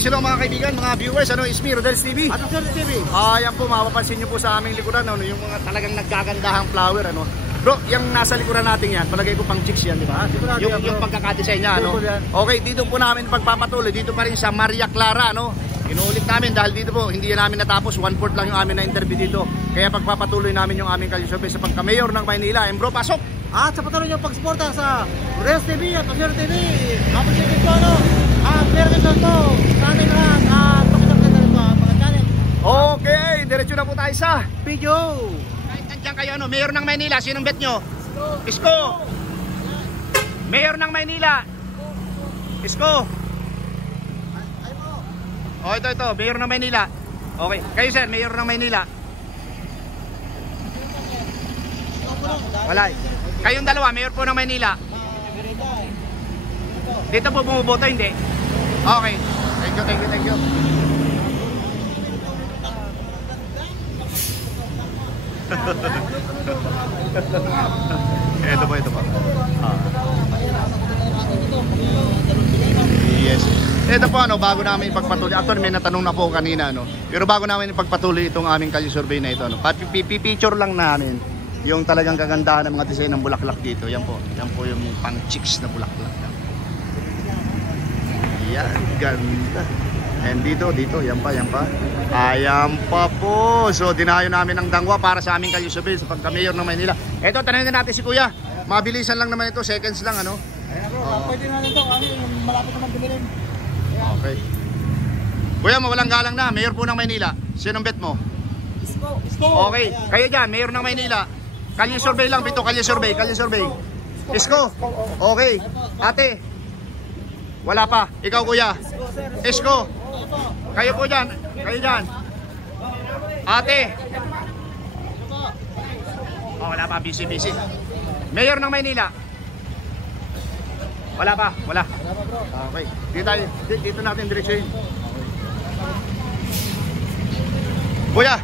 Peace, hello mga kaibigan, mga viewers, it's me, Rodel's TV. At Rodel's TV. Ayan po, mapapansin nyo po sa aming likuran, yung mga talagang nagkagandahang flower, Bro, yung nasa likuran natin yan, palagay ko pang chicks yan, di ba? Yung pagkakadesign niya, Okay, dito po namin pagpapatuloy, dito pa rin sa Maria Clara, Inuulit namin dahil dito po, hindi namin natapos, 1/4 lang yung amin na interview dito. Kaya pagpapatuloy namin yung aming kalye-survey sa pagka-mayor ng Maynila. And bro, pasok! At sa patuloy yung pagsuporta sa Rodel's TV at Rodel's TV. Kapag-sipin ko, meron ito po sa ating lahat. At pakisapin na rin po mga channel. Okay, diretso na po tayo sa video. Kahit nandiyan kayo, Mayor ng Maynila, sinong bet nyo? Isko! Mayor ng Maynila! Isko! Oh, ito, Mayor ng Maynila. Okay, kayo sir, Mayor ng Maynila. Wala. Kayong dalawa, Mayor po ng Maynila. Dito po bumuboto, hindi? Okay. Thank you. Ito po. Yes. Ito po bago namin ipagpatuloy. Actually may natanong na po kanina Pero bago namin ipagpatuloy itong aming kalye-survey na ito picture lang namin yung talagang kagandahan ng mga design ng bulaklak dito. Yan po yung pang chicks na bulaklak. Yan, ganda. And dito, yan pa. Ayan pa po. So dinayo namin ang dangwa para sa aming kalye-survey sa pagka-mayor ng Maynila. Ito, tanongin natin si Kuya. Mabilisan lang naman ito, seconds lang Ayan bro, pwede na rin ito kasi malapit naman bilhin. Okay. Kuya, mawalang galang na. Mayor po ng Maynila. Sinong bet mo? Isko. Okay. Kayo dyan, Mayor ng Maynila. Kalye-survey lang, Pito. Kalye-survey. Isko. Okay. Ate. Wala pa. Ikaw, Kuya. Isko. Kayo po dyan. Ate. Wala pa. Busy. Mayor ng Maynila. Wala pa. Okay. Dito natin diretsuhin. Kuya,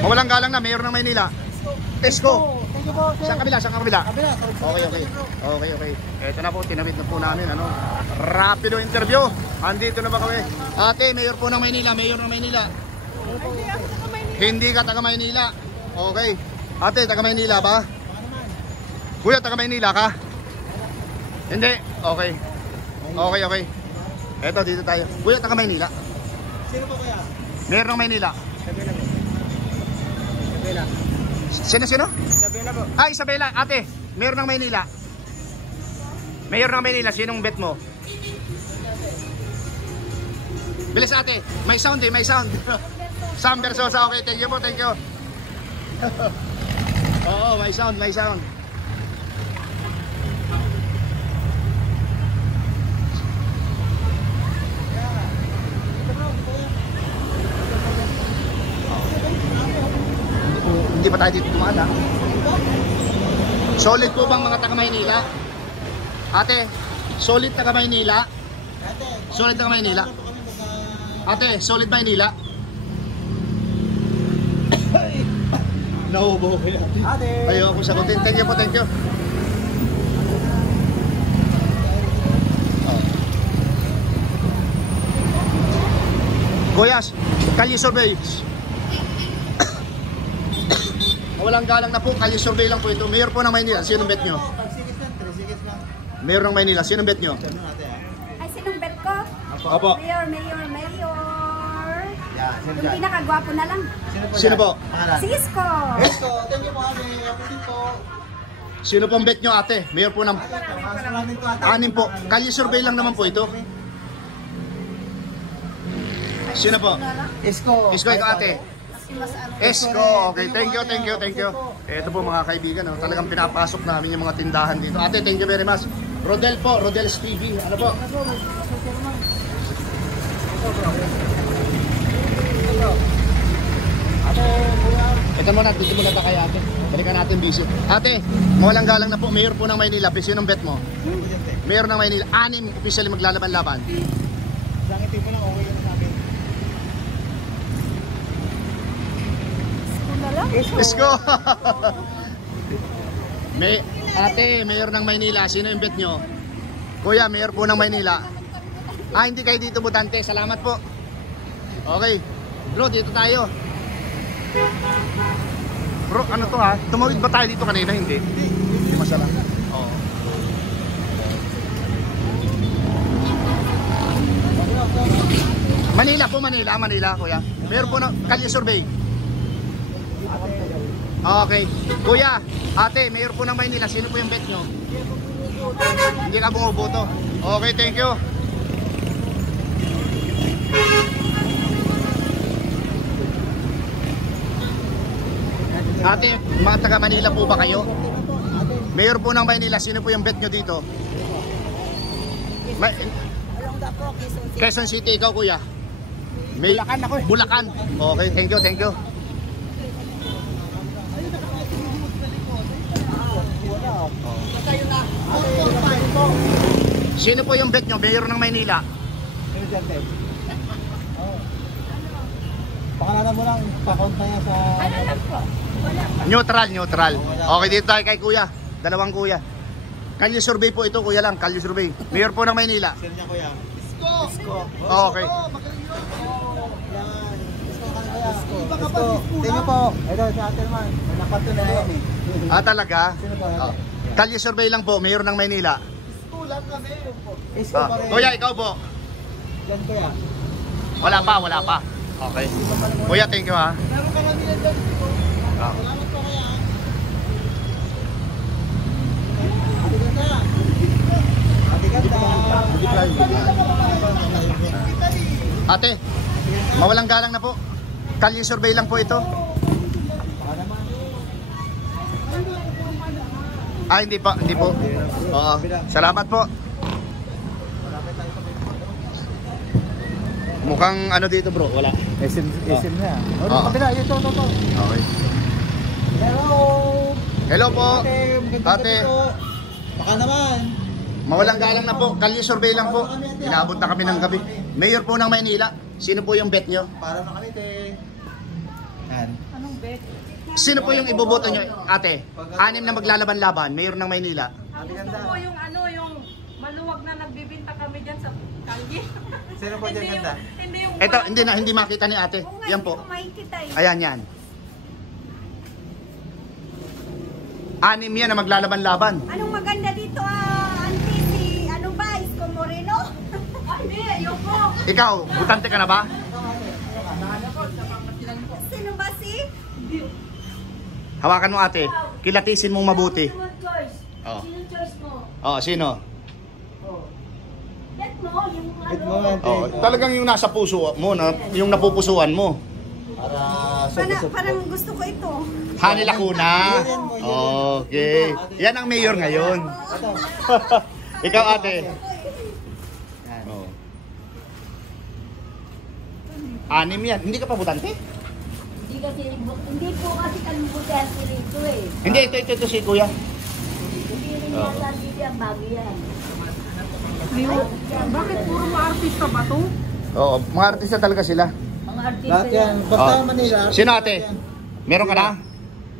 mawalang galang na, Mayor ng Maynila. Isko. Saan kabila? Okay. Ito na po, tinawid na po namin. Rapido interview. Andito na ba kami? Ate, Mayor po ng Maynila. Hindi ka taga Maynila. Okay. Ate, taga Maynila ba? Kuya, taga Maynila ka? Hindi. Okay. Eto, dito tayo. Kuya, taga Maynila. Sino po kuya? Mayor ng Maynila. Isabela. Sino? Isabela. Ate, Mayor ng Maynila. Sinong bet mo? Bilis ate. May sound. Sam Versosa. Okay, thank you. Oo, may sound. Hindi pa tayo dito dumaan Solid po bang mga taga Maynila? Ate, solid taga Maynila? Ate, solid Maynila? Naubo ko yan. Ayoko sagutin. Thank you. Kuyas, kalye-survey. Walang galang na po, kalye-survey lang po ito. Mayor po ng Maynila, sinong bet nyo? Mayor ng Maynila, sinong bet nyo? Ay, sinong bet ko? Opo. Mayor. Yung pinakagwapo na lang. Sino po? Si Isko. Thank you po Sino pong bet nyo ate? Mayor po ng... Anim po. Kalye-survey lang naman po ito. Sino po? Isko, ikaw ate. Isko, okay, thank you. Ito po mga kaibigan, talagang pinapasok namin yung mga tindahan dito. Ate, thank you very much. Rodel po, Rodel's TV. Ano po? Ito muna, dito muna tayo ate. Balikan natin busy. Ate, mawalang galang na po, Mayor po ng Maynila. Sinong bet mo? Mayor ng Maynila, 6 officially maglalaban-laban. Langit mo lang, okay na namin. Isko. Ate, Mayor ng Maynila, sino yung bet nyo? Kuya, Mayor po ng Maynila. Hindi kayo dito butante. Salamat po. Okay. Bro, dito tayo. Bro, ano to ha? Tumawid ba tayo dito kanina? Hindi. Hindi masala. Oo. Manila po, Manila, kuya. Meron po na Kalye Survey. Okay. Kuya, ate, mayor po ng Maynila. Sino po yung bet nyo? Hindi ka bumuboto. Okay, thank you. Ate, mga taga Manila po ba kayo? Mayor po ng Maynila. Sino po yung bet nyo dito? Quezon City, ikaw kuya? Bulacan ako eh. Bulacan. Okay, thank you, thank you. Sino po yung bet nyo? Mayor ng Maynila? Pakalanan mo lang, pakount na yan sa... Ano lang po? Wala pa. Neutral. Okay, dito tayo kay kuya. Dalawang kuya. Kalye Survey po ito, kuya lang. Kalye Survey. Mayor po ng Maynila. Sino niya kuya? Isko. Okay. Isko. Tingnan po. Ito, si ate naman. May nakato na yan eh. Talaga? Sino ba? Kalye Survey lang po, Mayor ng Maynila. Isko lang kami. Isko pa rin. Kuya, ikaw po. Yan kuya. Wala pa. Okay. Kuya, thank you ha. Meron ka kami yan dyan. Salamat po kaya. Ate, mawalang galang na po. Kalye Survey lang po ito. Hindi po. Oo. Salamat po. Mukhang ano dito bro, wala. SM niya. Oo. Kapila, ito. Okay. Hello po. Ate. Baka naman. Mawalang galang na po. Kalye Survey lang po. Inaabot na kami ng gabi. Mayor po ng Maynila. Sino po yung bet nyo? Para na kami, te. Yan. Anong bet? Sino po yung iboboto nyo, ate? 6 na maglalaban-laban, Mayor ng Maynila. Ang gusto ko yung yung maluwag na nagbibinta kami dyan sa kalye. Sino po dyan ganda? Hindi yung Ito, hindi makita ni ate. Oo nga, Yan hindi po. ko makikita eh. Ayan yan. 6 yan na maglalaban-laban. Anong maganda dito auntie? Si ano ba? Isko Moreno? Hindi, ayoko. Ikaw, butante ka na ba? Sino ba si? Hawakan mo ate. Kilatisin mong mabuti. Oh. Sino choice mo? Oh, sino? Bet mo, yung Wait mo, ano? ate. Oh, talagang yung nasa puso mo, yung napupusuan mo. Para Parang gusto ko ito. Hani Lacuna. Okay. Yan ang mayor ngayon. Ikaw ate. Oh. 6 yan. Hindi ka pa butante? Hindi po kasi kalimutan si Rito eh. Hindi, ito si kuya. Hindi rin yata hindi ang bago yan. Bakit puro mga artista ba to? Oo, mga artista talaga sila. Mga artista lahat yan. Basta Manila. Sino ate? Meron ka na?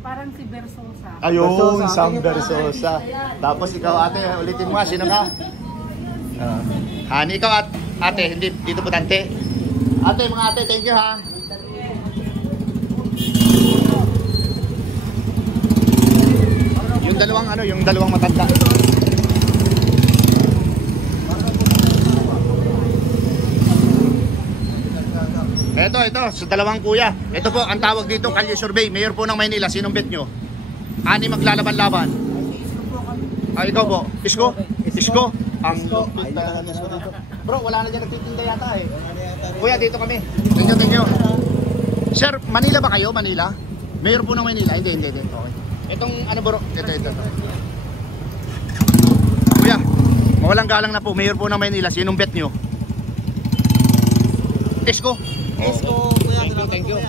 Parang si Versosa. Ayun, Versosa. Sam Versosa. Tapos ikaw ate, ulitin mo sino ka? Hani, ikaw ate, hindi dito butante. Ate, mga ate, thank you ha. Yung dalawang matanda. Ito, sa dalawang kuya. Ito po, ang tawag dito, Kalye Survey. Mayor po ng Maynila. Sinong bet nyo? 6 maglalaban-laban. Ikaw po. Isko? Ang bro, wala na dyan nagtitinda yata eh. Kuya, dito kami. Thank you. Sir, Manila ba kayo? Manila? Mayor po ng Maynila? Hindi. Okay. Itong ano bro? Ito. Kuya, mawalang galang na po. Mayor po ng Maynila. Sinong bet nyo? Isko? Isko, kuya. Thank you.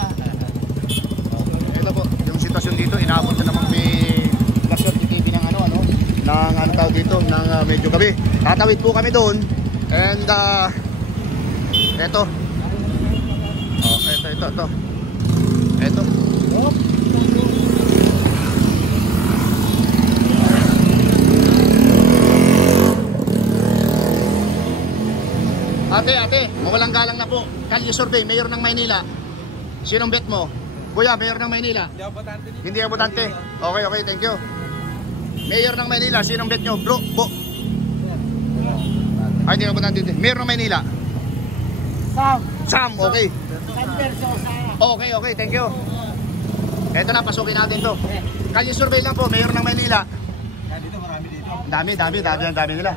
Ito po, yung sitwasyon dito, inaabot na naman may lasot ni TV ng ng tawag dito, ng medyo gabi. Tatawid po kami doon. And ito. Ito. Ate, mawalang galang na po. Kalye survey, Mayor ng Maynila. Sinong bet mo? Kuya, Mayor ng Maynila. Hindi ako botante. Okay, thank you. Mayor ng Maynila, sinong bet nyo? Bro, ay, hindi ako botante. Mayor ng Maynila. Sam, okay. Okay, thank you. Eto na, pasukin natin to. Kalye survey lang po, Mayor ng Maynila. Dito, marami dito. Dami nila.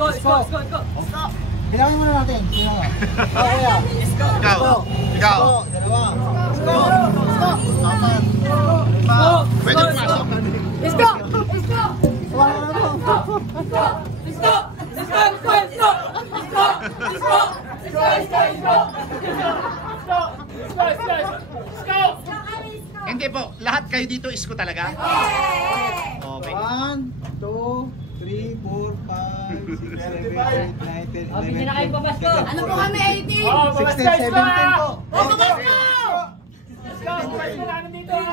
Go. Bilangin muna natin. Bilangin. Kuya. Ikaw. Dalawa. Apat. Lima. Pwede pumasok. Let's go! Hindi po, lahat kayo dito isko talaga? Okay. 1, 2, 3, 4, 5, 6, 7, 8, 9, 10, 11, Hindi na kayo pabasko. Ano po kami, 18? 16, 17 po.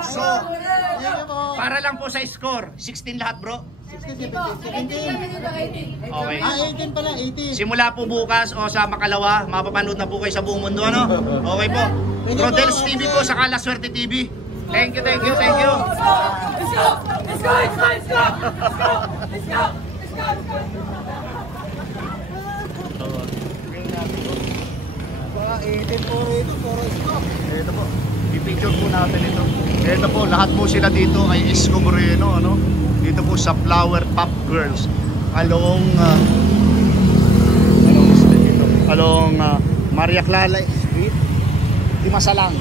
So, para lang po sa score, 16 lahat bro. 16, 17. Okay. 18 pala, 18. Simula po bukas o sa Makalawa, mapapanood na po kayo sa buong mundo, ano? Okay po. Rodel's TV po sa Kala Swerte TV. Thank you. Ito po, i-picture po natin ito. Ito po, lahat po sila dito ay Isko Moreno, ano? Dito po sa Flower Pop Girls. Along Maria Clara Street, Timasalang.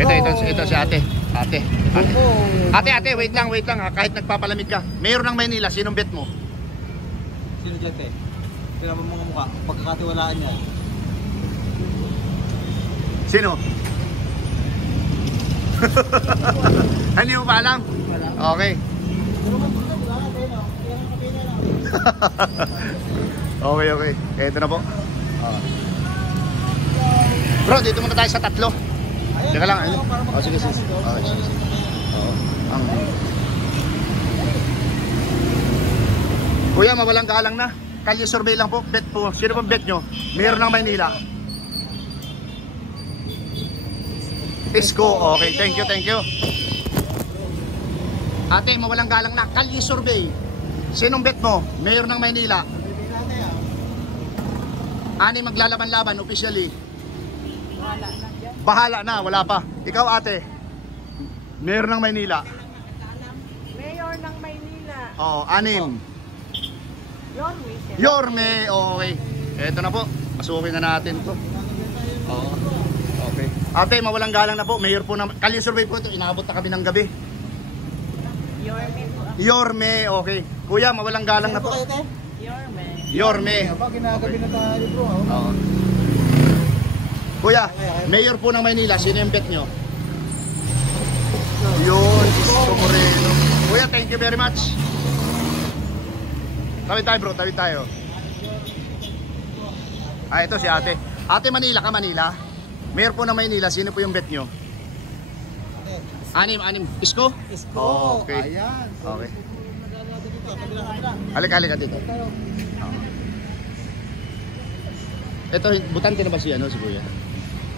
Ito si ate. Ate, wait lang ha. Kahit nagpapalamig ka. Mayor ng Maynila, sinong bet mo? Sino dyan, te? Sino mo mga mukha? Pagkakatiwalaan niya. Sino? Ano yung pa alam? Okay. Okay. Ito na po. Bro, dito muna tayo sa tatlo. Teka lang. Sige. Okay, sige. Kuya, mawalang galang na. Kalye survey lang po. Bet po. Sino pang bet nyo? Mayor ng Maynila. Isko. Okay, thank you. Ate, mawalang galang na. Kalye survey. Sinong bet mo? Mayor ng Maynila. Ani maglalaban-laban officially. Bahala na, wala pa. Ikaw ate. Mayor ng Maynila. Mayor ng Maynila. Oo, anim. Yorme. Yorme, okay. Eto na po. Pasukin na natin to. Oo. Okay. Ate, mawalang galang na po. Mayor po na. Kalye survey po ito. Inaabot na kami ng gabi. Yorme po. Yorme, okay. Kuya, mawalang galang na po. Yorme. Ginagabi na tayo, bro. Oo. Kuya, Mayor po ng Maynila, sino yung bet nyo? Yun, Isko Moreno. Kuya, thank you very much. Tawid tayo bro, tawid tayo. Ito si ate. Ate, Manila ka, Manila? Mayor po ng Maynila, sino po yung bet nyo? Anim. Isko? Isko. Okay. Ayan. Okay. Halika dito. Ito, butante na ba si Kuya?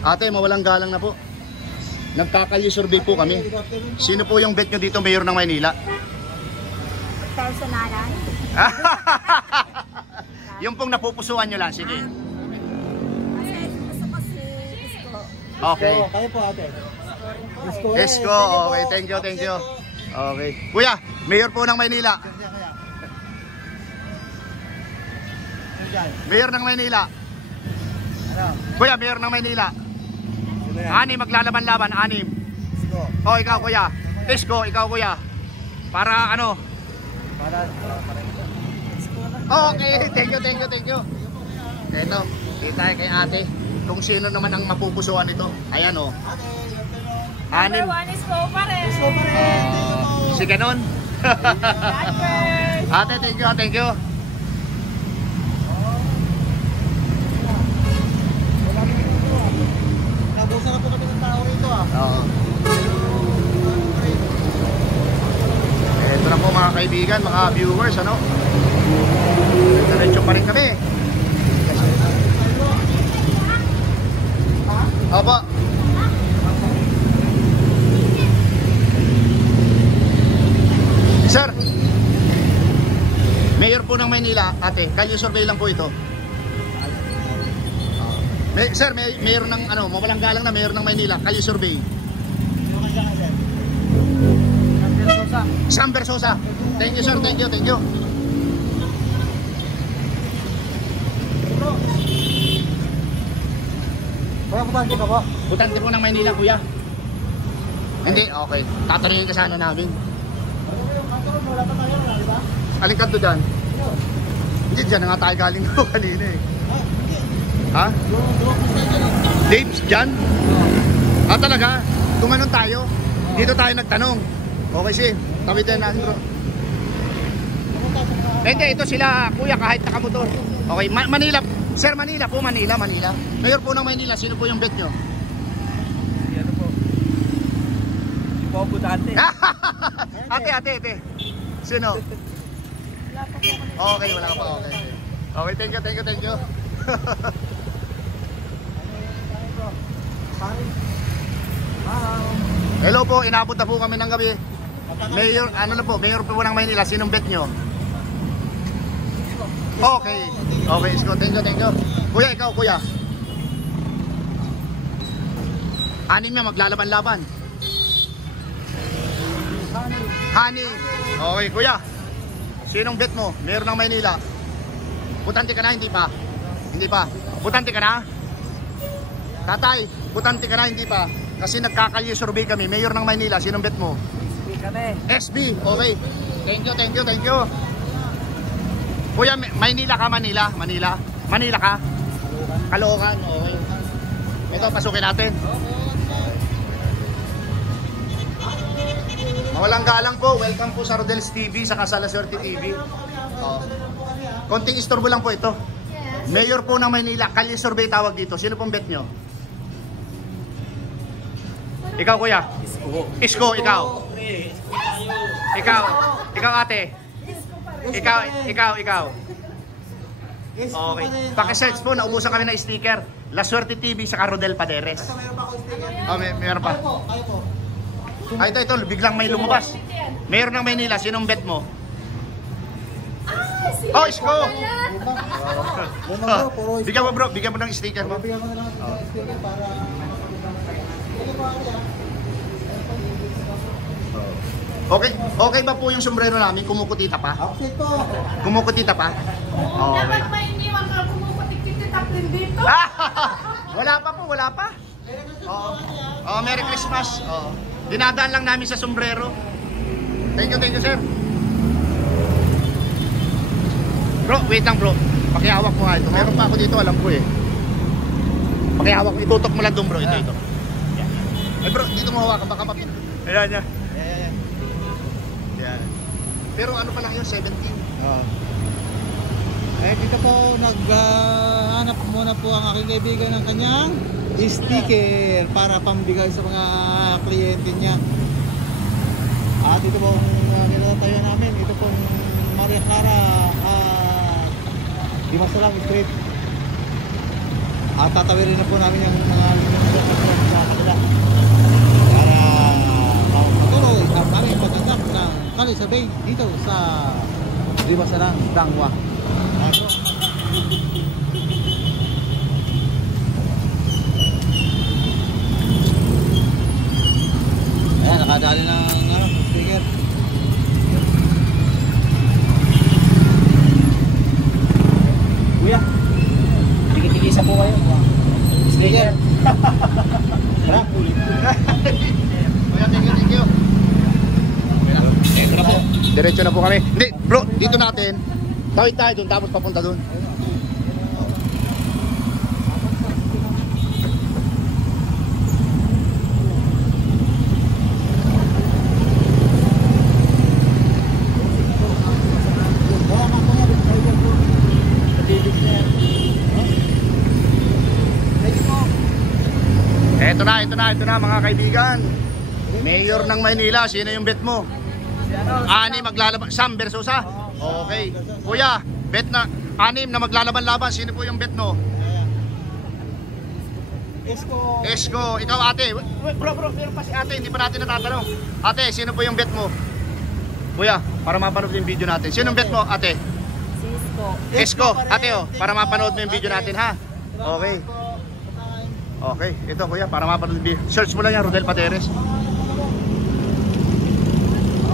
Ate, mawalang galang na po. Nagkakalye survey po kami. Sino po yung bet nyo dito, Mayor ng Maynila? Personalan. Yung pong napupusuan nyo lang, sige. Kasi gusto ko si Isko. Okay. Kayo po, ate. Isko, okay, thank you. Okay. Kuya, Mayor po ng Maynila. Mayor ng Maynila. Kuya, Mayor ng Maynila. Anim maglalaban-laban, anim. Oh, ikaw kuya. Isko, ikaw kuya. Para ano? Okay, thank you. Ito, kita kay ate. Kung sino naman ang mapupusuan nito. Ayan oh. Anim. Number 1 is go pa rin. Si ganon. Ate, thank you. Nabusan na po kami ng tao rito ah. Oo. kaibigan, mga viewers, ano? Diretso pa rin kami. Opo. Sir, Mayor po ng Maynila, ate, kalye survey lang po ito. Sir, mayor ng ano, mawalang galang na mayor ng Maynila, kalye survey. Sam Versosa. Thank you sir, thank you, thank you. Kaya butante ka po? Butante po ng Maynila, kuya. Hindi, okay. Tatanungin ka sana namin. Wala pa tayo, di ba? Aling kanto dyan? Hindi, dyan na nga tayo galing ko kanina eh. Ha? Dave's dyan? Ah, talaga? Tumanon tayo? Dito tayo nagtanong. Okay, si. Tawid din natin bro. Hindi, ito sila kuya kahit nakamotor. Okay, Manila. Sir, Manila po, Manila. Mayor po ng Manila, sino po yung bet nyo? Ano po? Si Bobo dati. Ate. Sino? Okay, wala pa. Okay. Okay, thank you. Hello po, inabot na po kami ng gabi. Mayor, ano na po, Mayor po ng Maynila, sinong bet nyo? Okay, Isko, thank you. Kuya, ikaw, kuya. Anim niya, maglalaban-laban. Honey. Okay, kuya. Sinong bet mo? Mayor ng Maynila. Butante ka na, hindi pa? Hindi pa. Butante ka na? Tatay, butante ka na, hindi pa? Kasi nagkakalye survey kami. Mayor ng Maynila, sinong bet mo? SB kami. SB, okay. Thank you. Kuya, Maynila ka, Manila? Manila ka? Caloocan, okay. Ito, pasukin natin. Mawalang galang po, welcome po sa Rodel's TV, sa Kasala Swerte TV. Konting istorbo lang po ito. Mayor po ng Maynila, kalye survey tawag dito. Sino pong bet nyo? Ikaw kuya? Isko, ikaw. Ikaw ate. Ikaw. Okay. Paki-search po, naubusan kami ng sticker. La Swerte TV sa Rodel Paderes. Oh, meron pa. Kayo po. Ay, ito, biglang may lumabas. Mayor ng Maynila, sinong bet mo? Oh, Isko! Bigyan mo ng sticker mo. Bigyan mo na lang ng sticker para... Okay ba po yung sombrero namin? Kumukutita pa? Upset po. Kumukutita pa? Okay. Dapat may iniwan ka kumukutik-tik-tik dito. Wala pa. Oo, Merry Christmas. Oo. Dinadaan lang namin sa sombrero. Thank you, sir. Bro, wait lang bro. Pakihawak mo nga ito. Meron pa ako dito, alam ko eh. Pakihawak, itutok mo lang doon bro. Ito. Ay bro, dito mo hawakan, baka mapin. Ayan. Pero ano pa lang yun, 17. Dito po, naghanap muna po ang aking kaibigan ng kanyang sticker para pambigay sa mga kliyente niya. Dito po ang nilatayo namin. Ito po Maria Clara Dimasalang Street. Tatawirin na po namin yung mga sa kanila para matuloy ang aming pagkakap ng Kali Survey dito sa Dimasalang Dangwa. Ayan, nakadali ng speaker. Kuya, tigil-tigisa po kayo. Speaker. Kuya, thank you. Ito na po. Diretso na po kami. Hindi, bro, dito natin. Tawid tayo doon, tapos papunta doon. Ito na mga kaibigan. Mayor ng Maynila, sino yung bet mo? Anim maglalaban. Sam versus ha? Okay. Kuya, bet na. Anim na maglalaban-laban. Sino po yung bet mo? Esko. Ikaw ate. Bro, pero pa si ate. Hindi pa natin natatanong. Ate, sino po yung bet mo? Kuya, para mapanood yung video natin. Sino yung bet mo ate? Esko. Ate oh, para mapanood mo yung video natin ha? Okay. Okay, ito kuya, para mapanood yung video. Search mo lang yan, Rodel Pateres.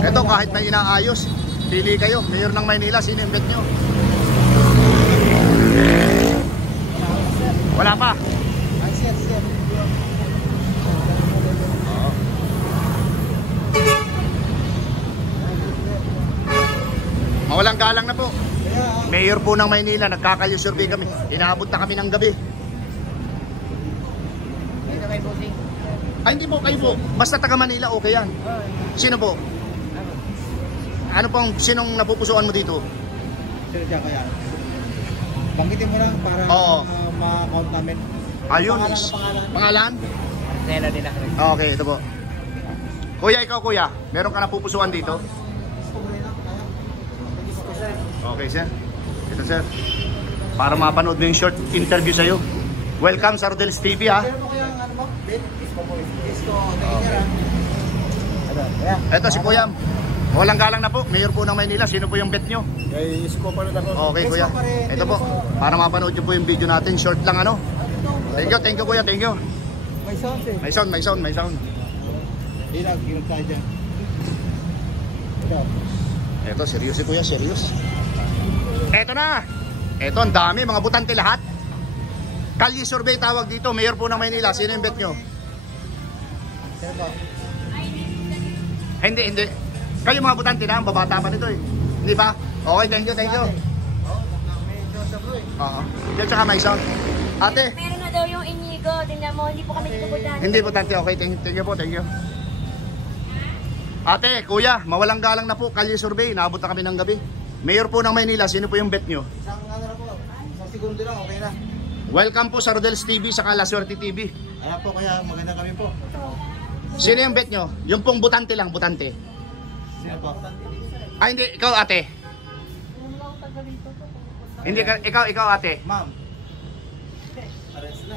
Ito kahit may inaayos, pili kayo. Mayor ng Maynila, sino yung bet nyo? Wala pa. Mawalang galang na po. Mayor po ng Maynila, nagkakayo survey kami. Inaabot na kami ng gabi. Ay hindi po, kayo po. Basta taga Manila, okay yan. Sino po? Ano pong, sinong napupusuan mo dito? Sino dyan kaya? Banggitin mo lang para ma-count namin. Ayun. Pangalan? Nela din ako. Okay, ito po. Kuya, ikaw kuya, meron ka napupusuan dito? Okay sir. Ito sir. Para mapanood mo yung short interview sa'yo. Welcome sa Rodel's TV ha. Ito si Kuya. Walang galang na po. Mayor po ng Maynila. Sino po yung bet nyo? Kay Isko pa rin ako. Okay Kuya. Ito po. Para mapanood nyo po yung video natin. Short lang ano. Thank you Kuya. Thank you. May sound eh. May sound. Ilag tayo dyan. Ito, serious si Kuya. Serious. Ito na. Ito, ang dami. Mga butante lahat. Kalye survey tawag dito. Mayor po ng Maynila. Sino yung bet nyo? Hindi. Kayo mga butante na. Babata pa nito eh. Hindi ba? Okay, thank you. Oo. Diyan tsaka may sound. Ate. Meron na daw yung Inigo. Tingnan mo, hindi po kami dito butante. Hindi butante. Okay, thank you po. Ate, kuya, mawalang galang na po. Kalye survey. Naabot na kami ng gabi. Mayor po ng Maynila. Sino po yung bet nyo? Isang ano na po. Isang segundo lang. Okay na. Welcome po sa Rodel's TV saka La Suerte TV. Ayan po kaya maganda kami po. Sino yung bet nyo? Yung pong butante lang, butante. Sino po? Ay, hindi. Ikaw, ate. Hindi, ikaw, ate. Ma'am. Pares na.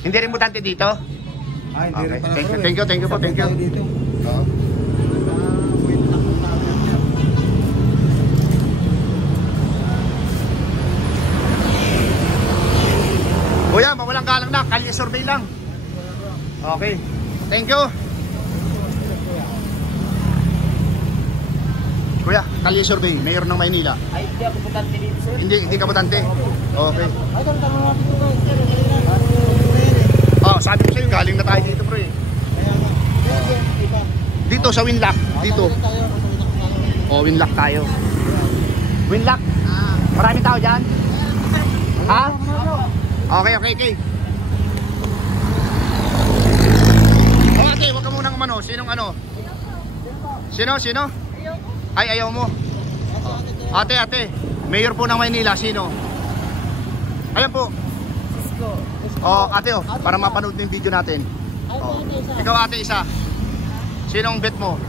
Hindi rin butante dito? Ah, hindi Okay. rin pala. Thank you po. Dito. Oo. Wait lang po namin. Kuya, mawalang galang na. Kalye survey lang. Okay. Thank you. Kuya, kalye survey. Mayor ng Maynila. Ay, hindi ako butante dito, sir. Hindi ka butante? Okay. Ay, tanong natin ito. Sabi ko sa'yo, galing na tayo dito, pre. Dito sa Winlock. Dito. Winlock tayo. Winlock. Maraming tao dyan? Ha? Okay. Ate, wag ka munang umano. Sinong ano? Sino? Ay, ayaw mo. Ate. Mayor po ng Maynila. Sino? Ayan po. Ate, para mapanood mo yung video natin. Ikaw ate, isa. Sinong bet mo?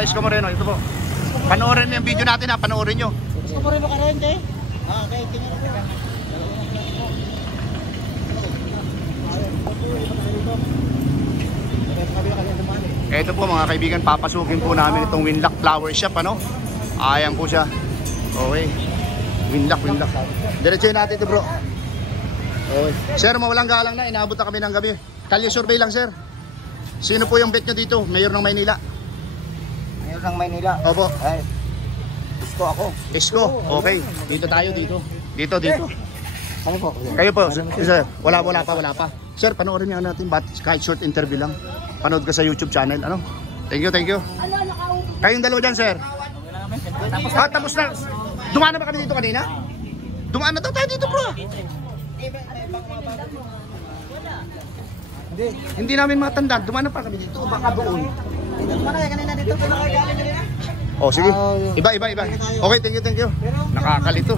Isko Moreno. Ito po. Panoorin mo yung video natin ha. Panoorin nyo. Isko Moreno ka rin, te? Okay, tingnan mo. Ito po mga kaibigan, papasukin po namin itong Winlock Flower Shop, ano? Ayan po siya. Okay. Winlock. Diretsuhin natin ito, bro. Okay. Sir, mawalang galang na. Inaabot na kami ng gabi. Kalye survey lang, sir. Sino po yung bet nyo dito? Mayor ng Maynila. Mayor ng Maynila? Opo. Ay, Isko ako. Isko. Okay. Dito tayo, dito. Dito. Ano po? Kayo po, sir. Wala pa. Sir, panoorin niyo natin. Kahit short interview lang. Panood ka sa YouTube channel. Ano? Thank you. Ano, nakaupo. Kayong dalawa dyan, sir. Tapos na. Dumaan na ba kami dito kanina? Dumaan na daw tayo dito, bro. Hindi namin matandaan. Dumaan na pa kami dito. Baka doon. Sige. Iba. Okay, thank you. Nakakalito.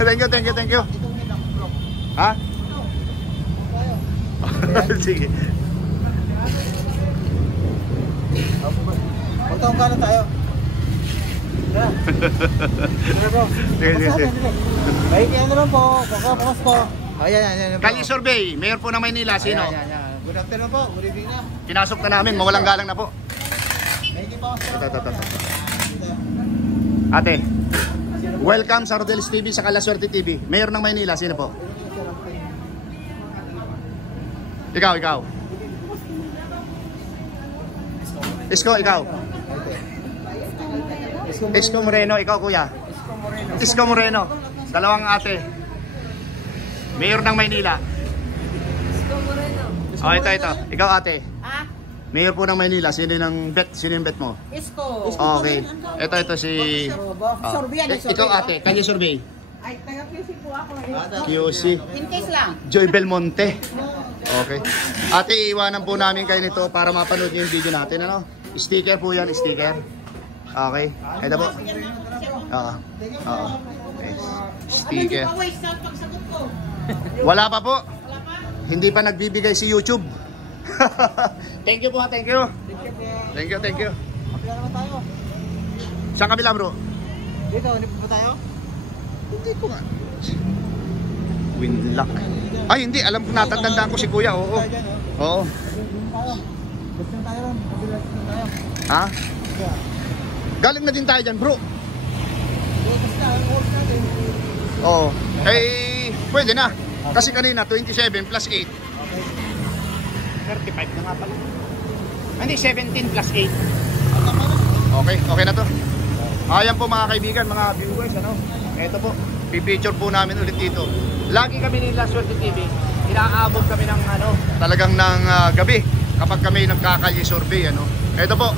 Thank you. Ha? Sige. Magtawang ka tayo. Tara. Tara bro. Sige. May ano lang po. Bukas po. Ayan. Kalye Survey, Mayor po ng Maynila, sino? Ayan. Good afternoon po. Good evening na. Pinasok na namin, mawalang galang na po. Thank you po. Ito. Ate, welcome sa Rodelis TV sa Kalaswerte TV. Mayor ng Maynila, sino po? Ikaw. Ikaw. Isko Moreno, ikaw kuya. Isko Moreno. Dalawang ate. Mayor ng Maynila. Isko Moreno. Oh, ito. Ikaw ate. Ha? Mayor po ng Maynila, sino yung bet mo? Isko. Okay. Ito si ikaw ate, Kalye Survey. Ay, taga-QC po ako. QC. In case lang. Joy Belmonte. Okay. Ate, iwanan po namin kayo nito para mapanood niyo yung video natin, ano? Sticker po yan, sticker. Okay. Ito po. Oo. Okay. Sticker. Wala pa po. Hindi pa nagbibigay si YouTube. Thank you po, thank you. Thank you. Kapila naman tayo. Saan kabila bro? Dito, hindi pa tayo? Hindi ko nga. Winlock. Ay hindi, alam ko, natandaan ko si kuya, oo. Oo. Gusto tayo ron. Kapila tayo. Ha? Galing na din tayo dyan bro. Bukas na, ang oras natin. Oo. Pwede na. Kasi kanina 27 plus 8. 35 na nga pala. Hindi, 17 plus 8. Okay na to. Ayan po mga kaibigan, mga viewers, ano? Ito po, pipicture po namin ulit dito. Lagi kami ni Laswerte TV, inaabot kami ng talagang ng gabi kapag kami nagkakalye survey, ano? Ito po,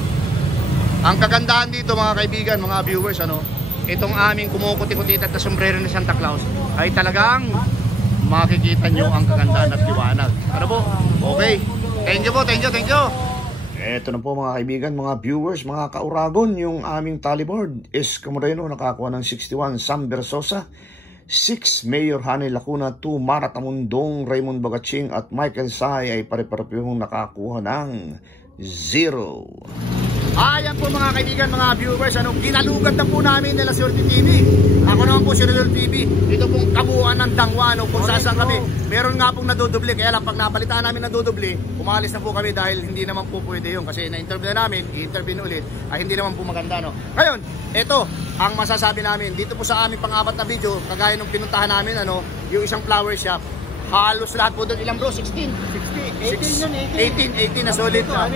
ang kagandahan dito mga kaibigan, mga viewers, ano? Itong aming kumukuti-kutit at sombrero ni Santa Claus ay talagang makikita nyo ang kagandahan at liwanag. Ano po? Okay. Thank you po, thank you. Eto na po mga kaibigan, mga viewers, mga kauragon, yung aming tallyboard. Isko Moreno nakakuha ng 61, Sam Versosa 6, Mayor Hanay Lacuna 2, Mara Tamundong, Raymond Bagaching at Michael Say ay pare-parehong nakakuha ng 0. Ayan po mga kaibigan, mga viewers, ginalugad na po namin nila Laswerte TV. Ako naman po si Rodel TV. Ito pong kabuuan ng Dangwa, kung saan kami. Meron nga pong nadodoble, kaya lang pag napalitan namin nadodoble, umalis na po kami dahil hindi naman po pwede yun. Kasi na-interview na namin, i-interview na ulit, ay hindi naman po maganda, no? Ngayon, ito ang masasabi namin. Dito po sa aming pang-apat na video, kagaya nung pinuntahan namin, yung isang flower shop. Halos lahat po doon, ilang bro? 16 yun, 18 na solid na.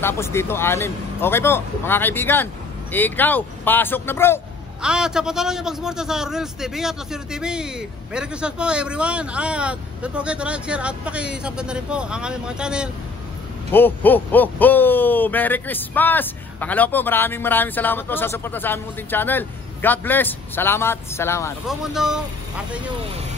Tapos dito 6. Okay po, mga kaibigan, ikaw, pasok na bro. At sa patalong yung pagsuporta sa Rodelis TV at Laswerte TV. Merry Christmas po everyone. At don't forget to like, share at pakisubscribe na rin po ang aming mga channel. Ho! Merry Christmas! Pangalawa po, maraming salamat po sa suporta sa aming munting channel. God bless. Salamat. Sa buong mundo, para sa inyo.